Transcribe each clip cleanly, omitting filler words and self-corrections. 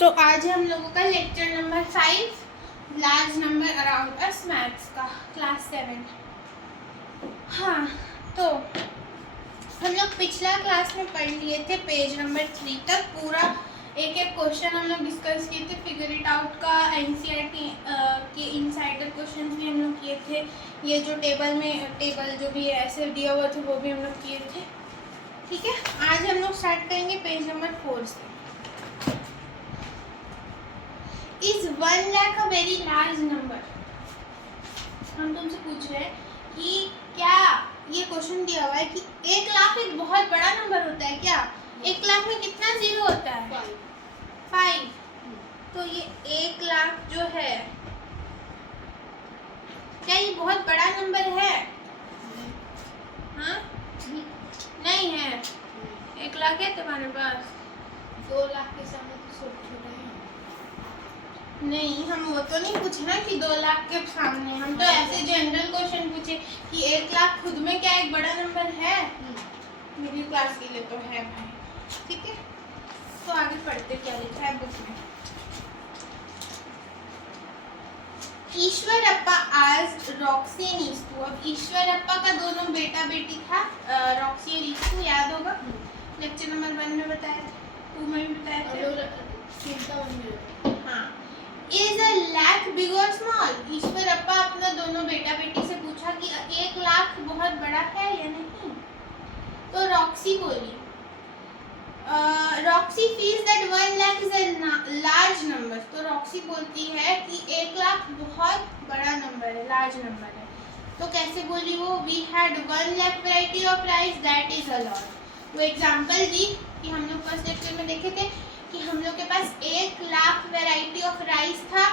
तो आज हम लोगों का lecture number 5 large number around us maths का क्लास 7। हाँ, तो हम लोग पिछला क्लास में पढ़ लिए थे पेज नंबर 3 तक पूरा एक एक क्वेश्चन हम लोग डिस्कस किए थे। फिगर इट आउट का एनसीईआरटी के इनसाइडर क्वेश्चन भी हम लोग किए थे। ये जो टेबल जो भी ऐसे दिया हुआ था वो भी हम लोग किए थे। ठीक है, आज हम लोग स्टार्ट करेंगे पेज नंबर 4 से। Is 1 lakh a very large number? हम तुमसे पूछ रहे हैं कि क्या ये क्वेश्चन दिया हुआ है कि 1 लाख एक बहुत बड़ा नंबर होता है क्या? 1 लाख में कितना जीरो होता है? 5। तो ये 1 लाख जो है क्या ये बहुत बड़ा नंबर है? हाँ, नहीं है। 1 लाख है तुम्हारे पास? 2 लाख के सामने तो छोटा है। नहीं, हम वो तो नहीं पूछे ना कि 2 लाख के सामने। हम तो ऐसे जनरल क्वेश्चन पूछे कि 1 लाख खुद में क्या एक बड़ा नंबर है? मिडिल क्लास के लिए तो है भाई। ठीक है, तो आगे पढ़ते क्या लिखा है बुक में। ईश्वरप्पा आज रॉक्सी एंड ईस्तू। अब ईश्वरप्पा का दोनों बेटा बेटी था, रॉक्सी और ईस्तू, याद होगा लेक्चर नंबर 1 में बताया था, 2 में भी बताया था। हाँ, इज अ लाख बिग और स्मॉल? ईश्वरप्पा अपना दोनों बेटा बेटी से पूछा कि 1 लाख बहुत बड़ा है या नहीं। तो रॉक्सी बोली, Roxy feels that 1 lakh is a large number. तो रॉक्सी बोलती है कि 1 लाख बहुत बड़ा नंबर है, लार्ज नंबर है। तो कैसे बोली वो? We had 1 lakh variety of rice, that is a lot. वो एग्जांपल दी कि हम लोग फर्स्ट लेक्चर में देखे थे कि हम लोग के पास 1 लाख वैरायटी ऑफ राइस था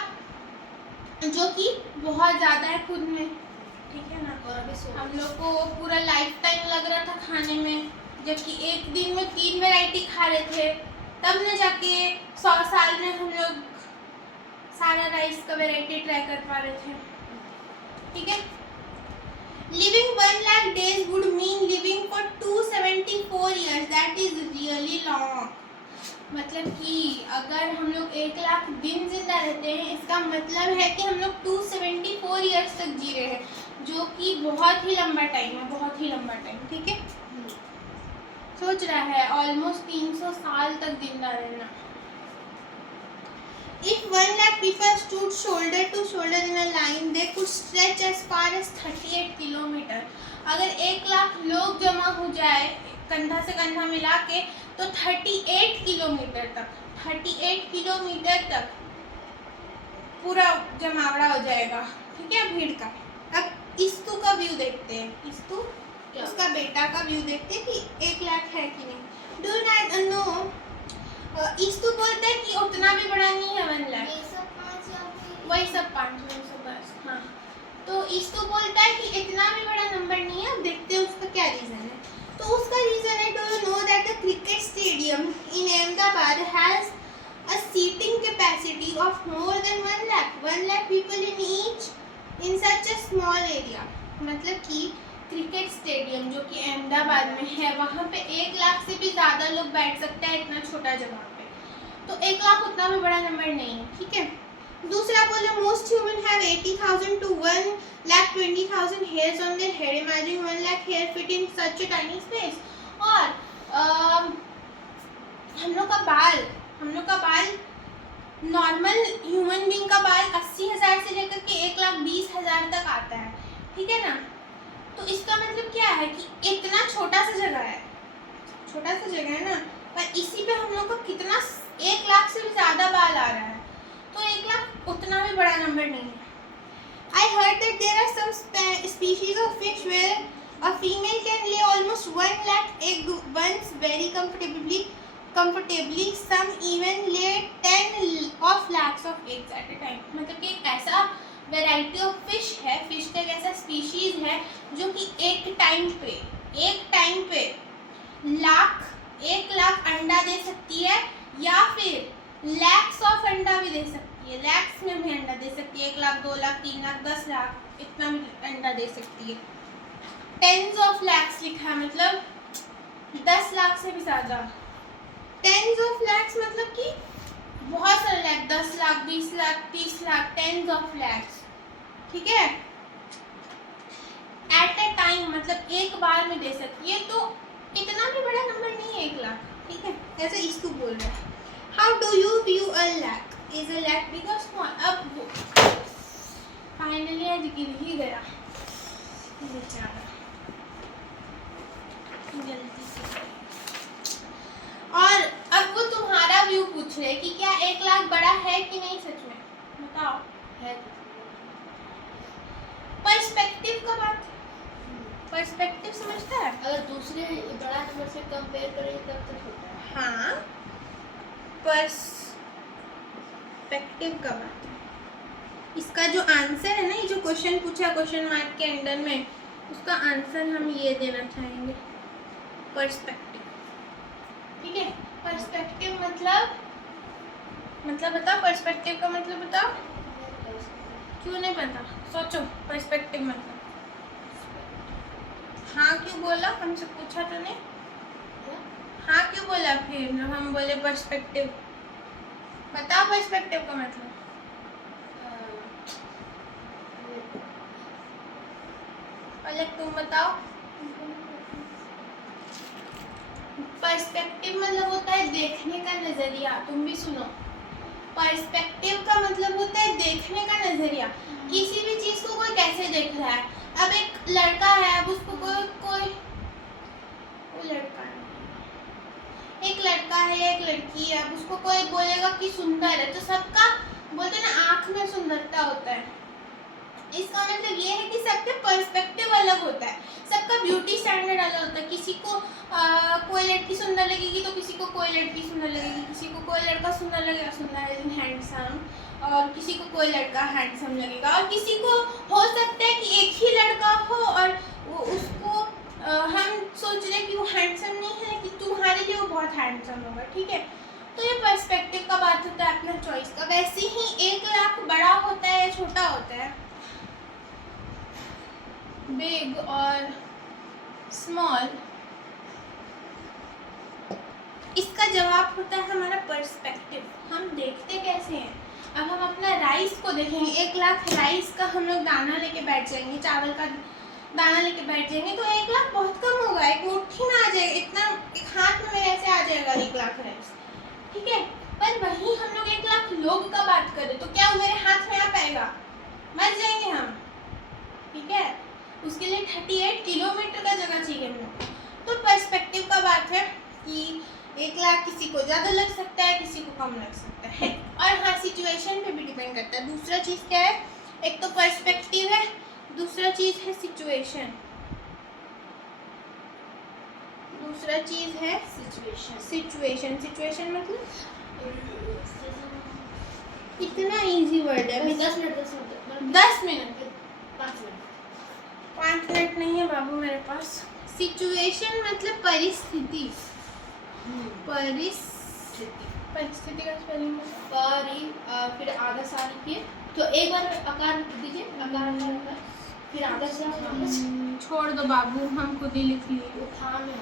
जो कि बहुत ज़्यादा है खुद में। ठीक है ना? और अभी हम लोग को पूरा लाइफ टाइम लग रहा था खाने में, जबकि एक दिन में 3 वैरायटी खा रहे थे। तब न जाके 100 साल में हम लोग सारा राइस का वैरायटी ट्राई कर पा रहे थे। ठीक है, living 1 lakh days would mean living for 274 years, that is really long. मतलब कि अगर हम लोग 1 लाख दिन जिंदा रहते हैं, इसका मतलब है कि हम लोग 274 ईयर्स तक जी रहे हैं, जो कि बहुत ही लंबा टाइम है, बहुत ही लंबा टाइम। ठीक है, सोच रहा है ऑलमोस्ट 300 साल तक जिंदा रहना। If 1 lakh people stood shoulder to shoulder in a line, they could stretch as far as 38 kilometre. अगर 1 लाख लोग जमा हो जाए कंधा से कंधा मिला के तो 38 किलोमीटर तक, 38 किलोमीटर तक पूरा जमावड़ा हो जाएगा। ठीक है, भीड़ का। अब ईस्तू का व्यू देखते हैं। ईस्तू उसका बेटा का व्यू देखते हैं कि 1 लाख है कि नहीं। डू नॉट नो, ईस्तू बोलता है कि उतना भी बड़ा नहीं है 1 लाख, वही सब 500 बस। हाँ, तो ईस्तू बोलता है कि इतना भी बड़ा नंबर नहीं है। अब देखते हैं उसका क्या रीजन है। तो उसका रीजन है, do you know that the cricket stadium in Ahmedabad has a seating capacity of more than 1 lakh people in each in such a small area। मतलब कि क्रिकेट स्टेडियम जो कि अहमदाबाद में है, वहाँ पे 1 लाख से भी ज़्यादा लोग बैठ सकते हैं इतना छोटा जगह पे। तो 1 लाख उतना भी बड़ा नंबर नहीं है। ठीक है, दूसरा बोले most human have 80,000 to 1,20,000 hairs on their head। Imagine 1 lakh hair fit in such a tiny space। और हम लोग का बाल नॉर्मल ह्यूमन बीइंग का बाल 80,000 से लेकर के 1,20,000 तक आता है। ठीक है ना? तो इसका मतलब क्या है कि इतना छोटा सा जगह है ना, पर इसी पे हम लोग का कितना 1 लाख से भी ज़्यादा बाल आ रहा है। तो 1 लाख उतना भी बड़ा नंबर नहीं है। I heard that there are some species of fish where a female can lay almost 1 lakh egg once very comfortably. Some even lay 10 of lakhs of eggs at a time। मतलब कि एक ऐसा variety of fish है, fish का एक ऐसा species है जो कि एक टाइम पे 1 लाख अंडा दे सकती है, या फिर लैक्स ऑफ अंडा भी दे सकती है। लैक्स में भी अंडा दे सकती है। 1 लाख, 2 लाख, 3 लाख, 10 लाख इतना भी अंडा दे सकती है। टेंस ऑफ लैक्स लिखा है, मतलब 10 लाख से भी ज़्यादा। टेंस ऑफ लैक्स मतलब कि बहुत सारे लाख, 10 लाख, 20 लाख, 30 लाख, टेंस ऑफ लैक्स, ठीक है। एट ए टाइम मतलब एक बार में दे सकती है, तो इतना भी बड़ा नंबर नहीं है 1 लाख, ठीक है। ऐसे इसको बोल रहा है। How do you view a lakh, is a lakh big और स्मॉल। अब वो फाइनली आज गिर ही गया बेचारा, जल्दी से। और अब वो तुम्हारा व्यू पूछ रहे कि क्या 1 लाख बड़ा है कि नहीं, सच में बताओ। है पर्सपेक्टिव का बात, पर्सपेक्टिव समझता है। अगर दूसरे बड़ा नंबर से कंपेयर करें तब तो छोटा है। हाँ, पर्सपेक्टिव का बात है। इसका जो आंसर है ना, ये जो क्वेश्चन पूछा क्वेश्चन मार्क के अंडर में, उसका आंसर हम ये देना चाहेंगे, पर्सपेक्टिव, ठीक है। पर्सपेक्टिव मतलब बताओ, पर्सपेक्टिव का मतलब बताओ। क्यों नहीं पता, सोचो पर्सपेक्टिव मतलब। हाँ क्यों बोला, हमसे पूछा तो नहीं। हाँ क्यों बोला फिर जब हम बोले पर्सपेक्टिव। बताओ पर्सपेक्टिव का मतलब। पलक तुम बताओ। पर्सपेक्टिव मतलब होता है देखने का नजरिया। तुम भी सुनो, पर्सपेक्टिव का मतलब होता है देखने का नजरिया। किसी भी चीज को कोई कैसे देख रहा है। अब एक लड़का है, अब उसको कोई वो लड़का है, एक लड़का है, एक लड़की है, अब उसको कोई बोलेगा कि सुंदर है, तो सबका बोलते हैं ना आँख में सुंदरता होता है। इसका मतलब ये है कि सबके पर्सपेक्टिव अलग होता है, सबका ब्यूटी स्टैंडर्ड अलग होता है। किसी को कोई लड़की सुंदर लगेगी तो किसी को कोई लड़की सुंदर लगेगी, किसी को कोई लड़का सुंदर लगेगा, सुंदर एज इन हैंडसम, और किसी को कोई लड़का हैंडसम लगेगा, और किसी को हो सकता है कि एक ही लड़का हो और वो उसको हम सोच रहे कि वो हैंडसम नहीं है लेकिन तुम्हारे लिए वो बहुत हैंडसम होगा, ठीक है। तो ये पर्सपेक्टिव का बात होता है अपना चॉइस का। वैसे ही 1 लाख बड़ा होता है या छोटा होता है, बिग और स्मॉल, इसका जवाब होता है हमारा पर्सपेक्टिव। हम देखते कैसे हैं। अब हम अपना राइस को देखेंगे, 1 लाख राइस का हम लोग दाना लेके बैठ जाएंगे, चावल का दाना लेके बैठ जाएंगे, तो 1 लाख बहुत कम होगा, एक मुट्ठी में आ जाएगा, इतना एक हाथ में मेरे ऐसे आ जाएगा 1 लाख राइस, ठीक है। पर वही हम लोग 1 लाख लोग का बात करें तो क्या वो मेरे हाथ में आ पाएगा, मर जाएंगे हम, ठीक है। उसके लिए 38 किलोमीटर का जगह चाहिए हमें। तो पर्सपेक्टिव का बात है कि 1 लाख किसी को ज़्यादा लग सकता है, किसी को कम लग सकता है, और हाँ सिचुएशन पे भी डिपेंड करता है। दूसरा चीज़ क्या है, एक तो पर्सपेक्टिव है, दूसरा चीज़ है सिचुएशन, दूसरा चीज़ है सिचुएशन। सिचुएशन मतलब इतना इजी वर्ड है। 10 मिनट 10 मिनट 5 मिनट नहीं है बाबू मेरे पास। सिचुएशन मतलब परिस्थिति, परिस्थिति का स्पेलिंग फिर आधा साल किए तो एक बार आकार दीजिए, आकार फिर आधा साल छोड़ दो बाबू, हम खुद ही लिख लिए। था में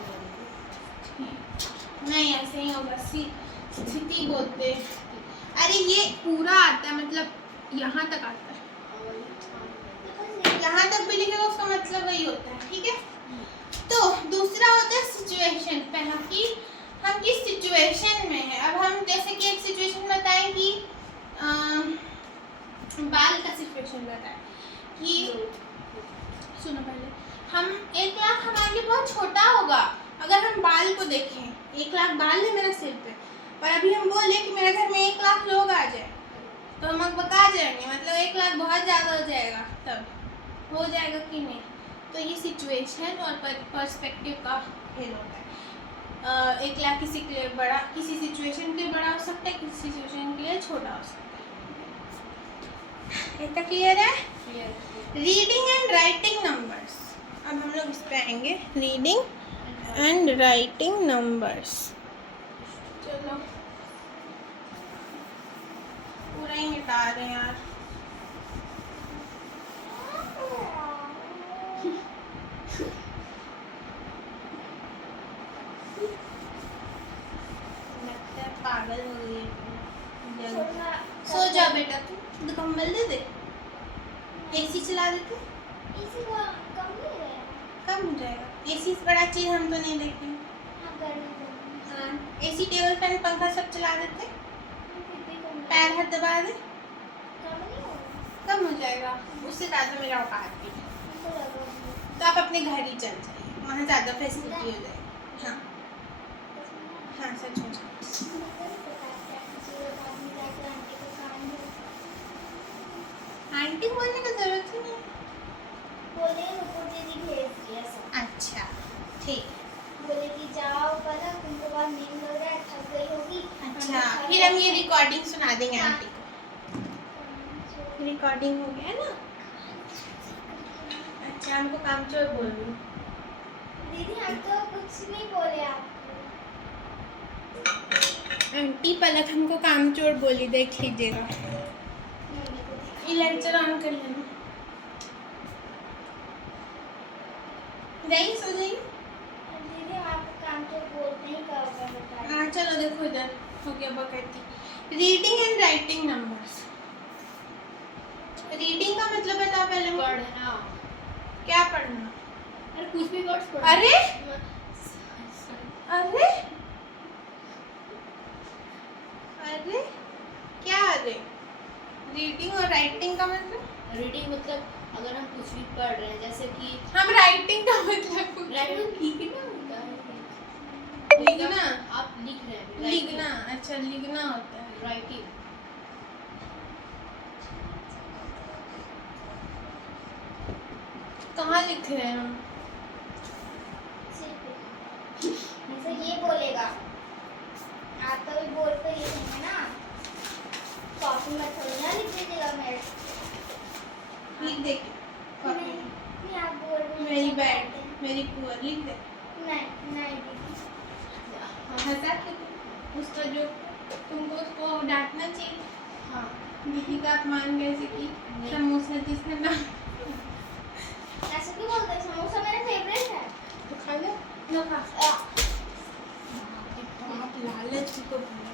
नहीं ऐसे ही होगा, स्थिति बोलते। अरे ये पूरा आता है, मतलब यहाँ तक आता है, यहाँ तक भी लिखेगा उसका मतलब वही होता है, ठीक है। तो दूसरा होता है सिचुएशन। पहला कि हम किस सिचुएशन में हैं। अब हम जैसे कि एक सिचुएशन बताएं कि बाल का सिचुएशन बताएं कि सुनो पहले, हम 1 लाख हमारे लिए बहुत छोटा होगा अगर हम बाल को देखें। 1 लाख बाल है मेरे सिर पे, पर अभी हम बोले कि मेरे घर में 1 लाख लोग आ जाए तो हम बका जाएंगे, मतलब 1 लाख बहुत ज़्यादा हो जाएगा, तब हो जाएगा कि नहीं। तो ये सिचुएशन और पर्सपेक्टिव का खेल होता है। 1 लाख किसी के लिए बड़ा, किसी सिचुएशन के लिए बड़ा हो सकता है, किसी सिचुएशन के लिए छोटा हो सकता है। इतना क्लियर है। Reading and writing numbers. अब हम लोग इस पे आएंगे, रीडिंग एंड राइटिंग नंबर्स। चलो पूरा ही मिटा रहे हैं यार। लगता है पागल हो गई, कंबल दे दे, एसी चला देते, इसी को कम नहीं रहे कम हो जाएगा। एसी से बड़ा चीज हम तो नहीं देखेंगे। हाँ गर्मी हाँ, एसी, टेबल फैन, पंखा सब चला देते, पैर हाथ दबा दे, कम नहीं होगा कम हो जाएगा। उससे ज़्यादा मेरा औकात भी है। तो लगा तो आप अपने घर ही चल जाइए, वहाँ ज़्यादा फैसिलिटी हो जाएगी। हाँ हाँ, सच में। आंटी बोलने का जरूरत ही नहीं। बोले नुपुर दीदी भेज दिया सब। अच्छा ठीक। बोले कि जाओ पता तुमको बहुत नींद लग रहा है, थक गई होगी। अच्छा, फिर हम ये रिकॉर्डिंग सुना देंगे आंटी को। रिकॉर्डिंग हो गया ना। अच्छा, हमको कामचोर बोल रही हूँ। दीदी हम तो कुछ नहीं बोले आपको। आंटी पलक हमको कामचोर बोली, देख लीजिएगा। ये लेक्चर ऑन कर लेना। नहीं सो जाइए। दीदी आप काम तो बोलते ही का होगा बताइए। हाँ चलो, देखो इधर हो गया बकैती। Reading and writing numbers. Reading का मतलब बता पहले। पढ़ना। क्या पढ़ना? अरे कुछ भी वर्ड्स पढ़ना। अरे अरे अरे क्या अरे? रीडिंग और राइटिंग का मतलब? रीडिंग मतलब अगर हम कुछ भी पढ़ रहे हैं, जैसे कि हम राइटिंग का मतलब राइटिंग लिखना होता है। लिखना। आप लिख रहे हैं लिखना, अच्छा लिखना होता है। राइटिंग। कहाँ लिख रहे हैं हम? जैसे ये बोलेगा आप तो भी बोर्ड पे लिखेंगे ना, कॉपी में थोड़ी ना लिख दीजिएगा मेरे। लिख दे। नहीं आप बोर्ड में वेरी बैड, वेरी पुअर, लिख दे। नहीं नहीं दीदी। हंसा के उसका जो तुमको उसको डांटना चाहिए। हाँ दीदी का अपमान कैसे की? समोसा जिसने ना ऐसे क्यों बोलते हैं? समोसा मेरा फेवरेट है। तो खा ले ना, खा। आप लालच को भूलो।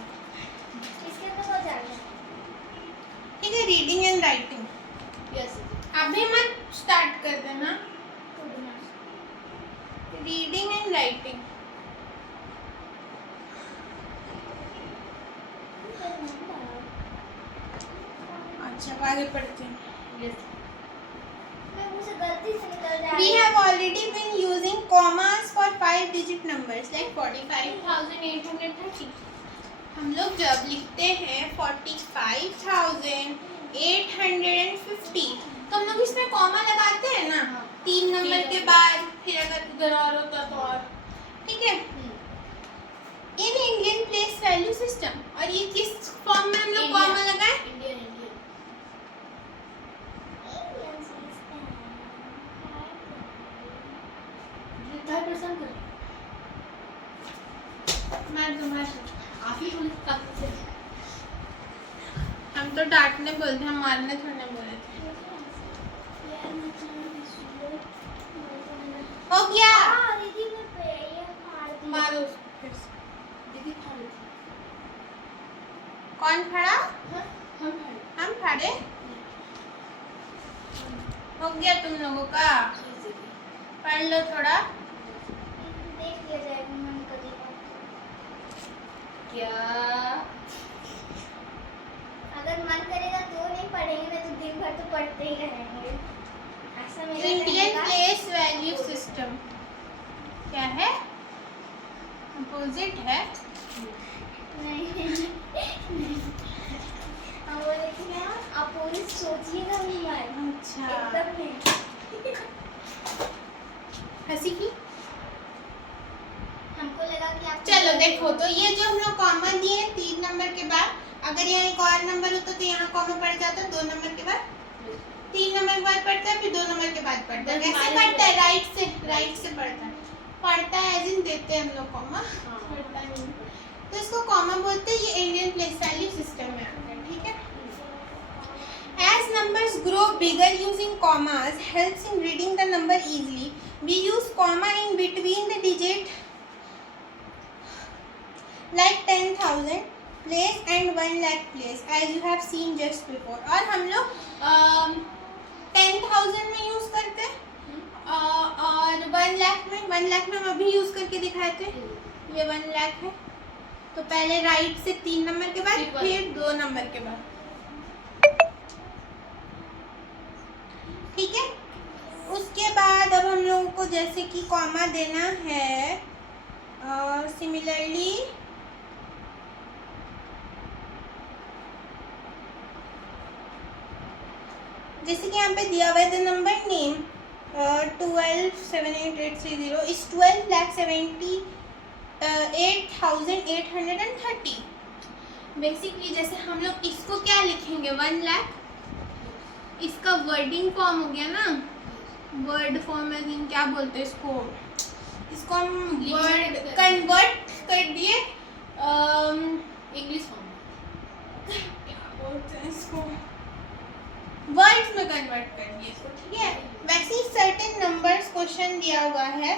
इसके तो हो जाएगा। ठीक है, रीडिंग एंड राइटिंग। यस अभी मत स्टार्ट कर देना। Reading and writing. अच्छा, आगे पढ़ते हैं। यस मैं मुझसे गलती से निकल जा We रही have already been using commas for 5-digit numbers like 45,830. हम लोग जब लिखते हैं 45,850 तो हम लोग इसमें कॉमा लगाते हैं ना, 3 नंबर के बाद, फिर अगर उधर और होता तो और। ठीक है। In Indian place value system, और ये किस फॉर्म में हम लोग कॉमा लगाए? इंडियन इंडियन 5% कर। मैं तुम्हारे आप ही बोले हम तो डांटने बोलते, हम मारने थोड़े बोले थे। हो गया। दीदी पे ये फाड़ दी। मारो उसको फिर से। दीदी फाड़ दी। कौन फड़ा? हम फाड़े। हम फाड़े। हो गया तुम लोगों का। पढ़ लो थोड़ा। देख लिया जाएगा मन करेगा। क्या? अगर मन करेगा तो नहीं पढ़ेंगे, नहीं तो दिन भर तो पढ़ते ही रहेंगे। ऐसा मेरा इंडियन कहने का- प्लेस वैल्यू सिस्टम क्या है? अपोजिट है। नहीं हम बोले कि ना आप पूरी सोचिएगा नहीं यार। अच्छा, एकदम नहीं। हंसी की। हमको लगा कि आप चलो देखो, तो ये जो हम लोग कॉमा दिए 3 नंबर के बाद, अगर यहाँ एक और नंबर होता तो यहाँ कॉमा पड़ जाता, 2 नंबर के बाद, 3 नंबर के बाद पढ़ता है, फिर 2 नंबर के बाद पढ़ता है। कैसे पढ़ता है? राइट से पढ़ता है। पढ़ता है एज इन देते हैं हम लोग कॉमा, पढ़ता नहीं। तो इसको कॉमा बोलते हैं। ये इंडियन प्लेस वैल्यू सिस्टम में आता है। ठीक है। As numbers grow bigger, using commas helps in reading the number easily. We use comma in between the digit like 10,000, place and 1 lakh place as you have seen just before. और हम लोग 10,000 में use करते हैं और 1 लाख में हम अभी यूज़ करके दिखाए थे। ये 1 लाख है, तो पहले राइट से 3 नंबर के बाद फिर 2 नंबर के बाद, ठीक है। उसके बाद अब हम लोगों को जैसे कि कॉमा देना है और सिमिलरली जैसे कि यहाँ पे दिया हुआ है the number name 12,78,830 is 12,78,830। Basically जैसे हम लोग इसको क्या लिखेंगे 1 लाख, इसका वर्डिंग फॉर्म हो गया ना, वर्ड फॉर्म में क्या बोलते हैं इसको हम वर्ड कन्वर्ट कर दिए इंग्लिश फॉर्म क्या बोलते हैं इसको, वर्ड्स में कन्वर्ट कर दिए इसको, ठीक है। वैसे ही सर्टेन नंबर्स क्वेश्चन दिया हुआ है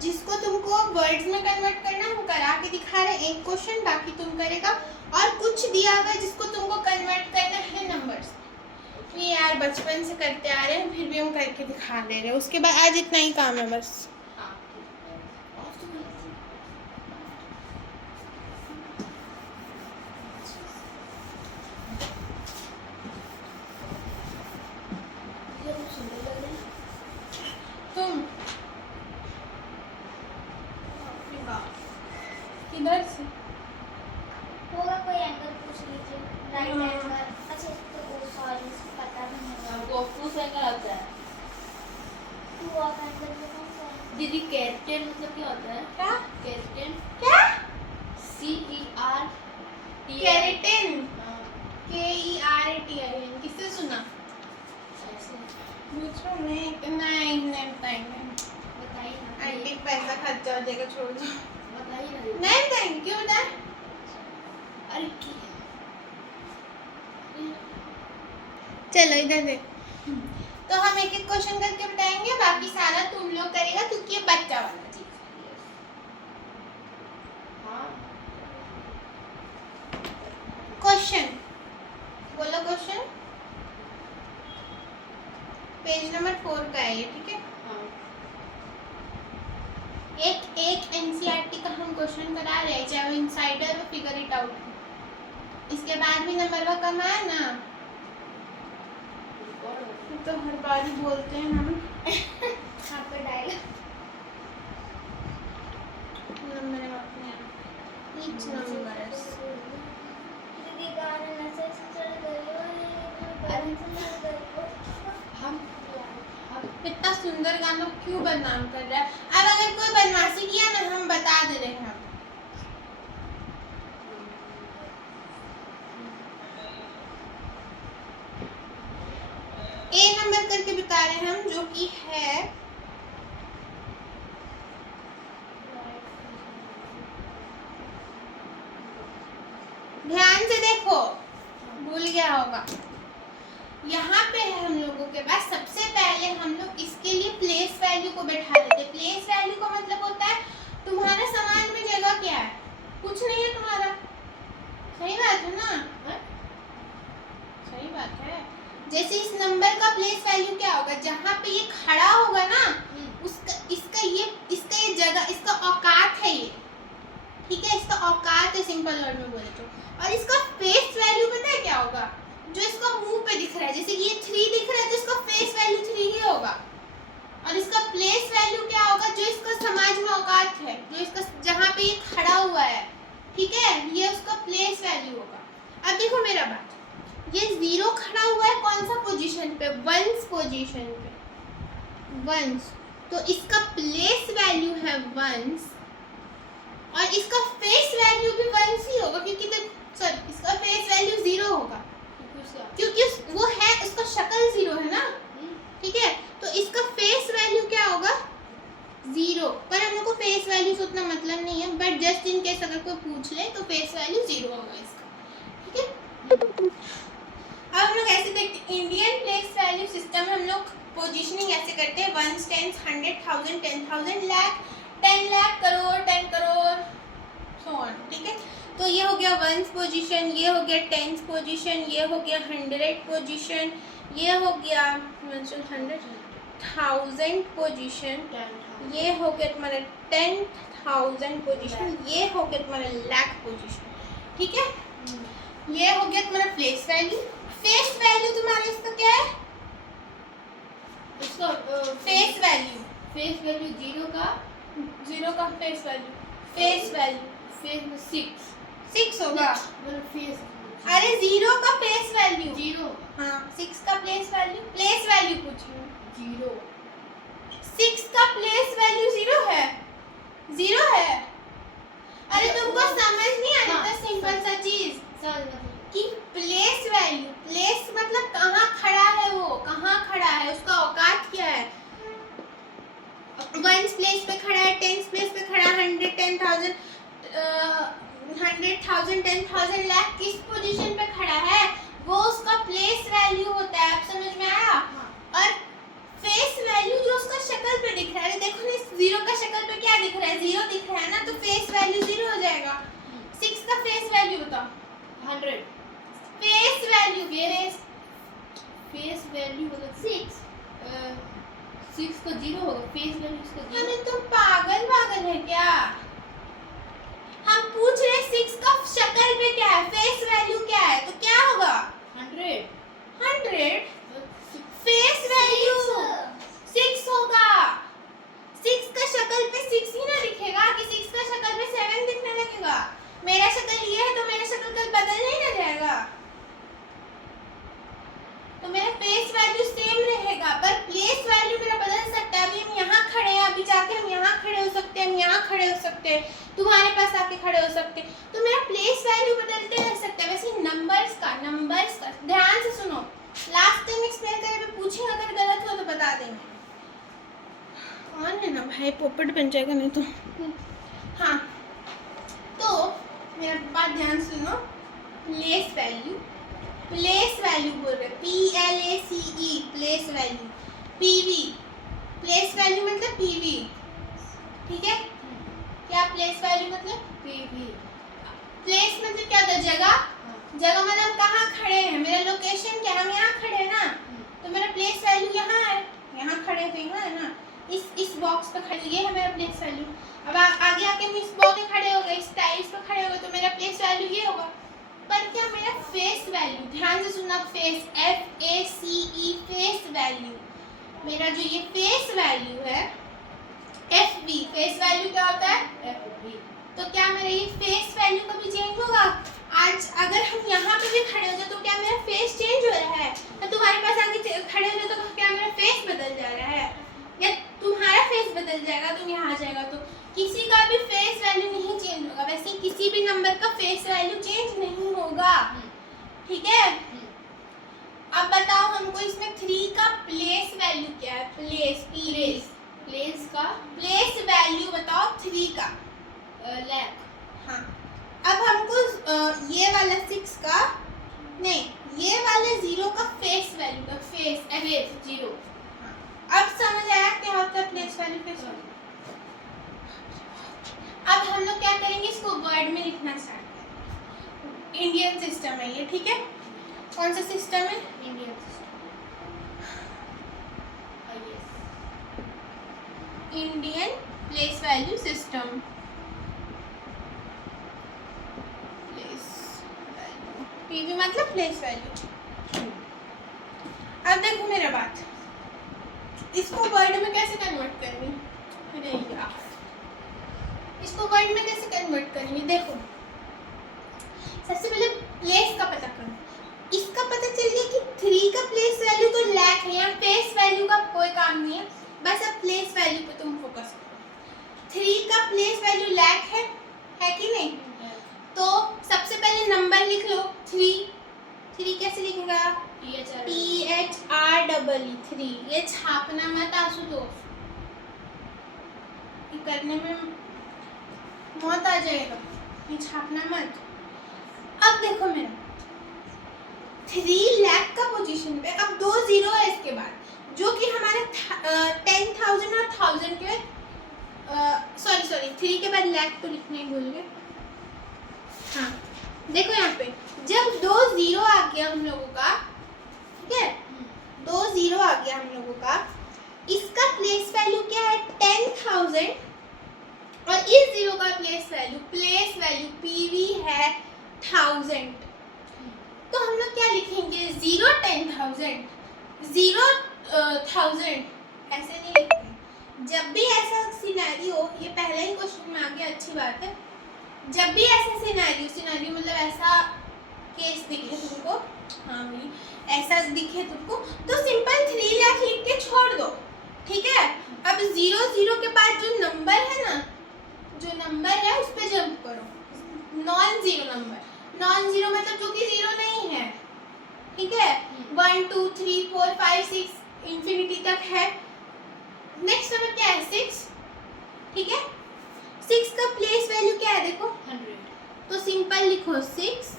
जिसको तुमको वर्ड्स में कन्वर्ट करना है, वो करा के दिखा रहे एक क्वेश्चन, बाकी तुम करेगा। और कुछ दिया हुआ है जिसको तुमको कन्वर्ट करना है नंबर्स। ये यार बचपन से करते आ रहे हैं, फिर भी हम करके दिखा दे रहे हैं। उसके बाद आज इतना ही काम है बस। तुम किधर से होगा कोई एंगल पूछ लीजिए, राइट एंगल। अच्छा तो सॉरी पता नहीं होगा। हमको ऑफूस एंगल आता है। टू ऑफ एंगल में कौन सा है? दीदी कैरेटेन मतलब क्या होता है? क्या कैरेटेन क्या CERTN। केराटिन KERATIN किससे सुना? पूछो नहीं नहीं बताएंगे, बताइए ना। आंटी पैसा खर्चा हो जाएगा, छोड़ दो। बताइए ना। नहीं बताएंगे, क्यों बताए? अरे ठीक है। चलो इधर देख। तो हम एक एक क्वेश्चन करके बताएंगे, बाकी सारा तुम लोग करेगा क्योंकि ये बच्चा वाला चीज। हाँ क्वेश्चन बोलो, क्वेश्चन पेज नंबर 4 का है ये, ठीक है। हाँ एक एनसीईआरटी का हम क्वेश्चन करा रहे हैं, चाहे वो इनसाइडर वो फिगर इट आउट। इसके बाद भी नंबर वा कम आया ना, तो हर बार ही बोलते हैं हम आपका डायलॉग नंबर अपने ईच नंबर्स। दीदी गाना नशे से चढ़ गई हो, गाने से चढ़ गई हो। हम इतना सुंदर गाना क्यों बदनाम कर रहा है? अब अगर कोई बदमाशी किया ना, हम बता दे रहे हैं। ए नंबर करके बता रहे हैं हम, जो कि है ध्यान से देखो, भूल गया होगा। यहाँ पे है हम लोगों के पास, सबसे पहले हम लोग इसके लिए प्लेस वैल्यू को बैठा देते हैं। प्लेस वैल्यू का मतलब होता है तुम्हारा सामान में जगह क्या है, कुछ नहीं है तुम्हारा। सही बात है ना? सही बात है। जैसे इस नंबर का प्लेस वैल्यू क्या होगा, जहाँ पे ये खड़ा होगा ना, इसका ये जगह, इसका औकात है ये, ठीक है। इसका औकात है सिंपल वर्ड में बोले तो। और इसका फेस वैल्यू पता है क्या होगा, जो इसका मुंह पे दिख रहा है। जैसे कि ये 3 दिख रहा है तो इसका फेस वैल्यू 3 ही होगा। और इसका प्लेस वैल्यू क्या होगा, जो इसका समाज में औकात है, जो इसका जहाँ पे ये खड़ा हुआ है, ठीक है, ये उसका प्लेस वैल्यू होगा। अब देखो मेरा बात, ये 0 खड़ा हुआ है कौन सा पोजीशन पे, 1 पोजीशन पे, 1। तो इसका प्लेस वैल्यू है 1 और इसका फेस वैल्यू भी 1 ही होगा, क्योंकि सॉरी इसका फेस वैल्यू 0 होगा क्योंकि वो है, उसका शक्ल 0 है ना, ठीक है। तो इसका फेस वैल्यू क्या होगा 0, पर हम लोग को फेस वैल्यू से उतना मतलब नहीं है, बट जस्ट इन केस अगर कोई पूछ ले तो फेस वैल्यू 0 होगा इसका, ठीक है। अब हम लोग ऐसे देखते हैं, इंडियन प्लेस वैल्यू सिस्टम हम लोग पोजीशनिंग ऐसे करते हैं 1, 10, 100, 1000, 10,000, लाख, 10 लाख, करोड़, 10 करोड़, सो ऑन, ठीक है। तो ये हो गया 1st पोजीशन, ये हो गया 10th पोजीशन, ये हो गया 100 पोजीशन, ये हो गया 100,000 पोजीशन, 10,000 ये हो गया तुम्हारा 10,000 पोजीशन, ये हो गया तुम्हारा लाख पोजीशन, ठीक है। ये हो गया तुम्हारा प्लेस वैल्यू। फेस वैल्यू तुम्हारा इसका क्या है? इसका फेस वैल्यू, फेस वैल्यू 0 का face value, face value face में 6 6 होगा। मतलब फेस अरे 0 का फेस वैल्यू, 0 हाँ 6 का प्लेस वैल्यू पूछ रही हूँ। 0 6 का प्लेस वैल्यू 0 है, 0 है। अरे तुमको समझ नहीं आ रहा? सिंपल सा चीज कि प्लेस वैल्यू, प्लेस मतलब कहाँ खड़ा है, वो कहाँ खड़ा है, उसका औकात क्या है। 1st प्लेस पे खड़ा है, 10th प्लेस पे खड़ा है, 100, 10,000, 100,000, 10,000, लाख किस पोजीशन पे खड़ा है, वो उसका प्लेस वैल्यू होता है। आप समझ में आया? और फेस वैल्यू जो उसका शक्ल पे दिख रहा है, देखो ना 0 का शक्ल पे क्या दिख रहा है, 0 दिख रहा है ना, तो फेस वैल्यू 0 हो जाएगा। 6 का फेस वैल्यू बताओ। 100 फेस वैल्यू, फेस वैल्यू मतलब 6 का 0 होगा, फेस वैल्यू इसका 0। अरे तुम पागल है क्या? हम पूछ रहे 6 का शक्ल पे क्या है, फेस वैल्यू क्या है, तो क्या होगा? 100 फेस वैल्यू 6 होगा। 6 का शक्ल पे 6 ही ना दिखेगा कि 6 का शक्ल पे 7 दिखने लगेगा। मेरा शक्ल ये है तो मेरा शक्ल कल बदल नहीं ना जाएगा, तो मेरा फेस वैल्यू सेम रहेगा, पर प्लेस वैल्यू मेरा बदल सकता है। अभी हम यहाँ खड़े हैं, अभी जाके हम यहाँ खड़े हो सकते हैं, हम यहाँ खड़े हो सकते हैं, तुम्हारे पास आके खड़े हो सकते हैं, तो मेरा प्लेस वैल्यू बदलते रह सकता है। वैसे नंबर्स का ध्यान से सुनो, लास्ट टाइम एक्सप्लेन करके पूछेंगे, अगर गलत हो तो बता देंगे। और है ना भाई, पोपट बन जाएगा नहीं तो। हाँ, तो मेरा बात ध्यान सुनो। प्लेस वैल्यू बोल रहे, PLACE, place value. PV, place value मतलब PV, ठीक है। क्या प्लेस वैल्यू मतलब? PV। प्लेस मतलब क्या होता है? जगह मतलब कहाँ खड़े हैं, मेरा लोकेशन क्या है, हम यहाँ खड़े हैं ना, तो मेरा प्लेस वैल्यू यहाँ है, यहाँ खड़े थे, यहाँ है ना, इस बॉक्स पे खड़े, ये है मेरा प्लेस वैल्यू। अब आगे आके हम इस बॉक्स में खड़े हो गए, इस टाइल्स पे खड़े हो गए, तो मेरा प्लेस वैल्यू ये होगा। पर क्या मेरा फेस वैल्यू, ध्यान से सुनना, फेस, FACE, फेस वैल्यू, मेरा जो ये फेस वैल्यू है FV, फेस वैल्यू क्या होता है? FV। तो क्या मेरा ये फेस वैल्यू कभी चेंज होगा? आज अगर हम यहाँ पे भी खड़े हो जाए तो क्या मेरा फेस चेंज हो रहा है? तो तुम्हारे पास आके खड़े हो जाए तो क्या मेरा फेस बदल जा रहा है, या तुम्हारा फेस बदल जाएगा, तुम यहाँ आ जाएगा, तो किसी का भी फेस वैल्यू नहीं चेंज होगा। वैसे किसी भी नंबर का फेस वैल्यू चेंज नहीं होगा, ठीक है। अब बताओ हमको इसमें 3 का प्लेस वैल्यू क्या है? प्लेस का प्लेस वैल्यू बताओ 3 का। लाख। हाँ, अब हमको ये वाला 6 का नहीं, ये वाले 0 का फेस वैल्यू का, फेस 0। अब समझ आया क्या होता है प्लेस वैल्यू, फेस वैल्यू। अब हम लोग क्या करेंगे, इसको वर्ड में लिखना स्टार्ट करेंगे। इंडियन सिस्टम है ये, ठीक है। कौन सा सिस्टम है? Indian system. Indian place value system. PV मतलब प्लेस वैल्यू। अब देखो मेरा बात, इसको वर्ड में कैसे कन्वर्ट करेंगे? अरे यार, इसको वर्ड में कैसे कन्वर्ट करेंगे? देखो, सबसे पहले प्लेस का पता करो। इसका पता चल गया कि 3 का प्लेस वैल्यू तो लाख है, यहाँ फेस वैल्यू का कोई काम नहीं है, बस अब प्लेस वैल्यू पे तुम फोकस करो। 3 का प्लेस वैल्यू लाख है कि नहीं? तो सबसे पहले नंबर लिख लो 3 कैसे लिखेगा? THREE, 3। ये छापना मत आशुतोष, ये करने में मौत आ जाएगा, ये छापना मत। अब देखो मेरा 3 लाख का पोजीशन पे अब 2 0 है इसके बाद, जो कि हमारे 10,000 और 1000 के, सॉरी 3 के बाद लाख तो लिखना ही भूल गए, हाँ देखो यहाँ पे जब 2 0 आ गया हम लोगों का, ठीक है, 2 0 आ गया हम लोगों का, इसका प्लेस वैल्यू क्या है 10,000 और इस 0 का प्लेस वैल्यू पीवी है 1000। तो हम लोग क्या लिखेंगे 0 10,000 0 1000 ऐसे नहीं लिखते। जब भी ऐसा सिनेरियो, ये पहले ही क्वेश्चन में आ गया, अच्छी बात है, जब भी ऐसा सिनेरियो मतलब ऐसा केस दिखे तुमको, हाँ भाई ऐसा दिखे तुमको, तो सिंपल 3 लाख लिख के छोड़ दो, ठीक है। अब 0 0 के बाद जो नंबर है ना, जो नंबर है उस पर जंप करो, non zero number, non zero मतलब जो कि 0 नहीं है, ठीक है। 1 2 3 4 5 6 इंफिनिटी तक है। नेक्स्ट नंबर क्या है 6, ठीक है। 6 का प्लेस वैल्यू क्या है देखो 100। तो सिंपल लिखो 6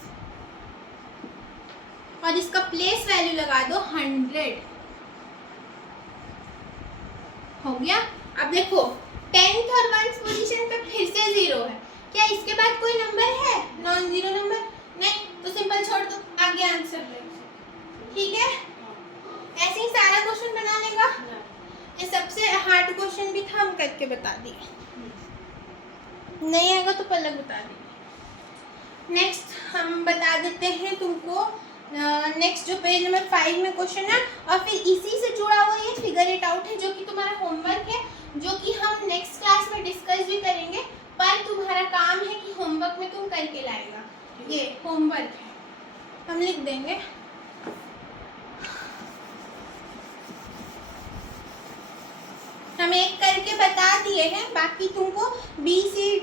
और इसका प्लेस वैल्यू लगा दो 100, हो गया। अब देखो 10th और 1st पोजीशन पे फिर से 0 है, क्या इसके बाद कोई नंबर है नॉन जीरो नंबर? नहीं, तो सिंपल छोड़ दो, आगे आंसर है, ठीक है। ऐसे ही सारा क्वेश्चन बना लेगा। ये सबसे हार्ड क्वेश्चन भी था, हम करके बता दिए, नहीं आएगा तो पलक बता दी। नेक्स्ट हम बता देते हैं तुमको, नेक्स्ट जो पेज नंबर 5 में क्वेश्चन है, और फिर इसी से जुड़ा हुआ ये फिगर इट आउट है, जो कि तुम्हारा होमवर्क है, जो कि हम नेक्स्ट क्लास में डिस्कस भी करेंगे, पर तुम्हारा काम है कि होमवर्क में तुम करके लाएगा। ये होमवर्क है, हम लिख देंगे। हम एक करके बता दिए हैं, बाकी तुमको बी सी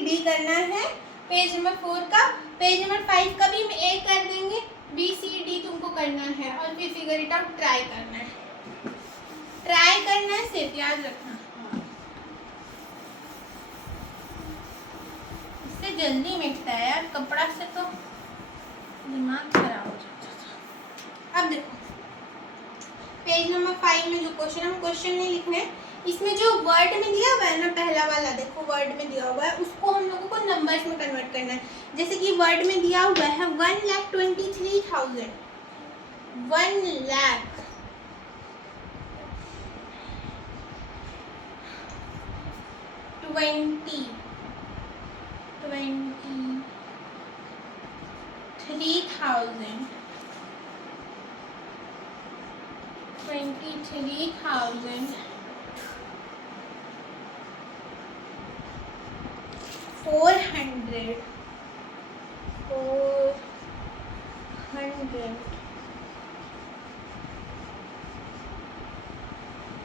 डी करना है पेज नंबर 4 का। पेज नंबर 5 का भी हम एक कर देंगे, बी सी डी तुमको करना है, और फिर फिगर इट आउट ट्राई करना है, सिर्फ याद रखना, इससे जल्दी मिटता है यार, कपड़ा से तो दिमाग खराब हो जाता था। अब देखो पेज नंबर 5 में जो क्वेश्चन, हम क्वेश्चन नहीं लिखने, इसमें जो वर्ड में दिया हुआ है ना, पहला वाला देखो वर्ड में दिया हुआ है, उसको हम लोगों को नंबर्स में कन्वर्ट करना है। जैसे कि वर्ड में दिया हुआ है 1,23,000, 23,400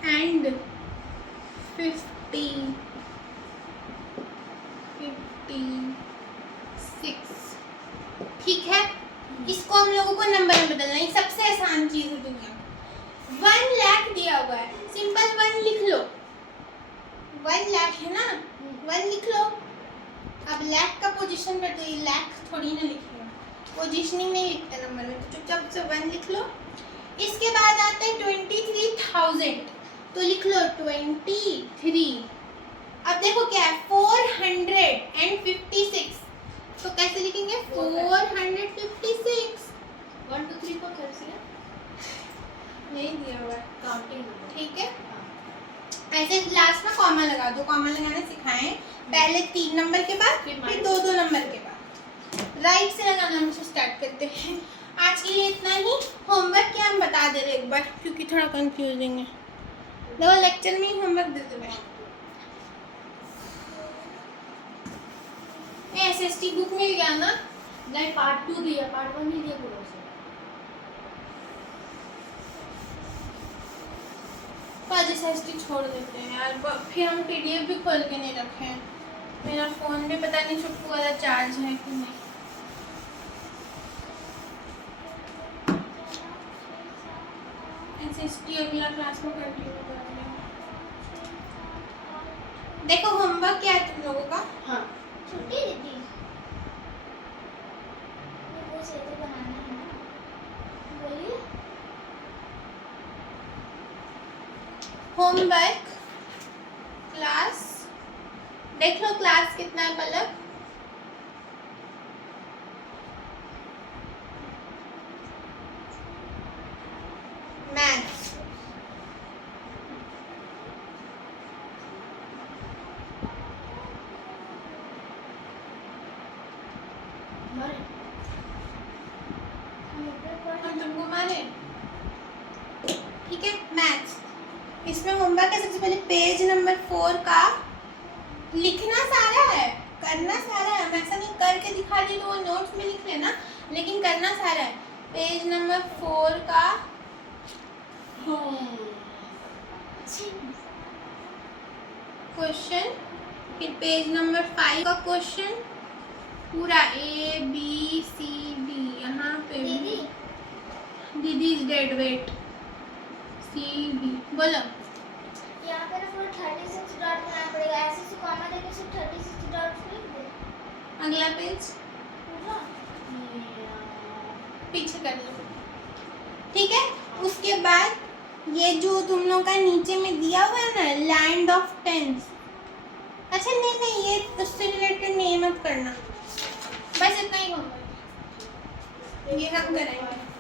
and 56, ठीक है। इसको हम लोगों को नंबर में बदलना है, सबसे आसान चीज है दुनिया। 1 लाख दिया हुआ है, सिंपल 1 लिख लो, 1 लाख है ना, 1 लिख लो। अब लाख का पोजीशन पर तो ये लाख थोड़ी ना लिखेगा, पोजीशनिंग नहीं लिखता नंबर में, तो चुपचाप से 1 लिख लो। इसके बाद आता है 23,000, तो लिख लो 23। अब देखो क्या है 456, तो कैसे लिखेंगे 456, 1 2 3 4 कैसे है? नहीं दिया हुआ है, काउंटिंग, ठीक है। ऐसे लास्ट में कॉमा लगा दो, कॉमा लगाना सिखाएं, पहले 3 नंबर के बाद, फिर 2 नंबर के बाद राइट से लगाना हम स्टार्ट करते हैं। आज के लिए इतना ही। होमवर्क क्या हम बता दे रहे एक बार, क्योंकि थोड़ा कंफ्यूजिंग है, देखो लेक्चर में ही होमवर्क दे दे रहे। एसएसटी बुक मिल गया ना? नहीं पार्ट 2 दिया, पार्ट 1 नहीं दिया पूरा से। आज एसएसटी छोड़ देते हैं यार, फिर हम पीडीएफ भी खोल के नहीं रखे हैं। मेरा फोन भी पता नहीं छुट्टू वाला चार्ज है कि नहीं। एसएसटी अगला क्लास में कंटिन्यू करेंगे। देखो होमवर्क क्या है तुम लोगों का? हाँ छुट्टी दीदी, वो से तो बनाना है ना, बोलिए। होमवर्क क्लास, देख लो क्लास कितना है पलक? पहले पेज नंबर 4 का लिखना सारा है, करना सारा है। मैं ऐसा नहीं करके दिखा दी तो वो नोट्स में लिख लेना, लेकिन करना सारा है। पेज नंबर 4 का क्वेश्चन, फिर पेज नंबर 5 का क्वेश्चन पूरा A B C D। यहाँ पे दीदी दीदी is dead, wait C B बोलो। यहाँ पे ना पूरा 36 डॉट बनाना पड़ेगा, ऐसे से कॉमा देके सिर्फ 36 डॉट लिख दे अगला पेज पूरा। पीछे कर लो, ठीक है। उसके बाद ये जो तुम लोग का नीचे में दिया हुआ है ना, लैंड ऑफ टेंस। अच्छा नहीं नहीं, ये उससे रिलेटेड नहीं, मत करना, बस इतना ही होगा, ये हम करेंगे।